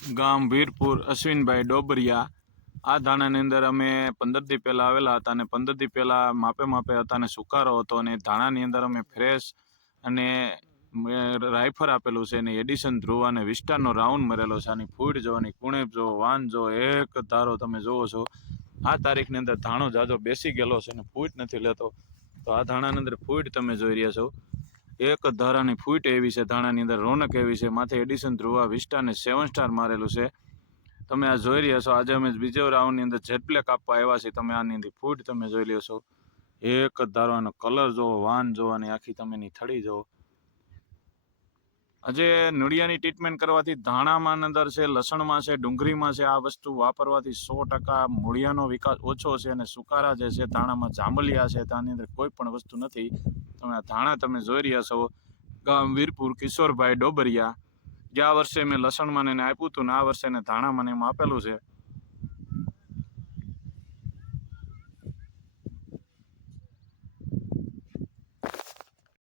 ગામ વીરપુર અશ્વિનભાઈ ડોબરિયા। આ ધાણાની અંદર અમે 15 દી પહેલાં આવેલા હતા અને 15 દી પહેલાં માપે હતા અને સુકારો હતો અને ધાણાની અંદર અમે ફ્રેશ અને રાઇફર આપેલું છે અને એડિશન ધ્રુવ અને વિસ્ટારનો રાઉન્ડ મરેલો છે। આની ફૂટ જોવાની, કુણેપ જો, વાન જો, એક ધારો તમે જોવો છો। આ તારીખની અંદર ધાણો જાજો બેસી ગયેલો છે અને ફૂટ નથી લેતો। તો આ ધાણાની અંદર ફૂટ તમે જોઈ રહ્યા છો, એક ધારાની ફૂટ એવી છે, ધાણાની અંદર રોનક એવી છે। માથે એડિશન ધ્રુવા વિસ્ટા ને 7 સ્ટાર મારેલું છે। તમે આ જોઈ રહ્યા છો। આજે અમે બીજો રાઉન્ડની અંદર જેટ બ્લેક આપવા આવ્યા છીએ। તમે આની અંદર ફૂટ તમે જોઈ લ્યો છો, એક ધારાનો કલર જોવો, વાન જોવાની આખી તમે એની થડી જોવો। આજે નળિયાની ટ્રીટમેન્ટ કરવાથી ધાણામાં અંદર છે, લસણમાં છે, ડુંગળીમાં છે, આ વસ્તુ વાપરવાથી 100% મૂળિયાનો વિકાસ ઓછો છે અને સુકારા જે છે ધાણામાં જાંબલિયા છે, તેની અંદર કોઈ પણ વસ્તુ નથી। તમે આ ધાણા તમે જોઈ રહ્યા છો, ગામ વીરપુર કિશોરભાઈ ડોબરિયા। ગયા વર્ષે મેં લસણમાં એને આપ્યું હતું ને આ વર્ષે એને ધાણામાં એમાં આપેલું છે।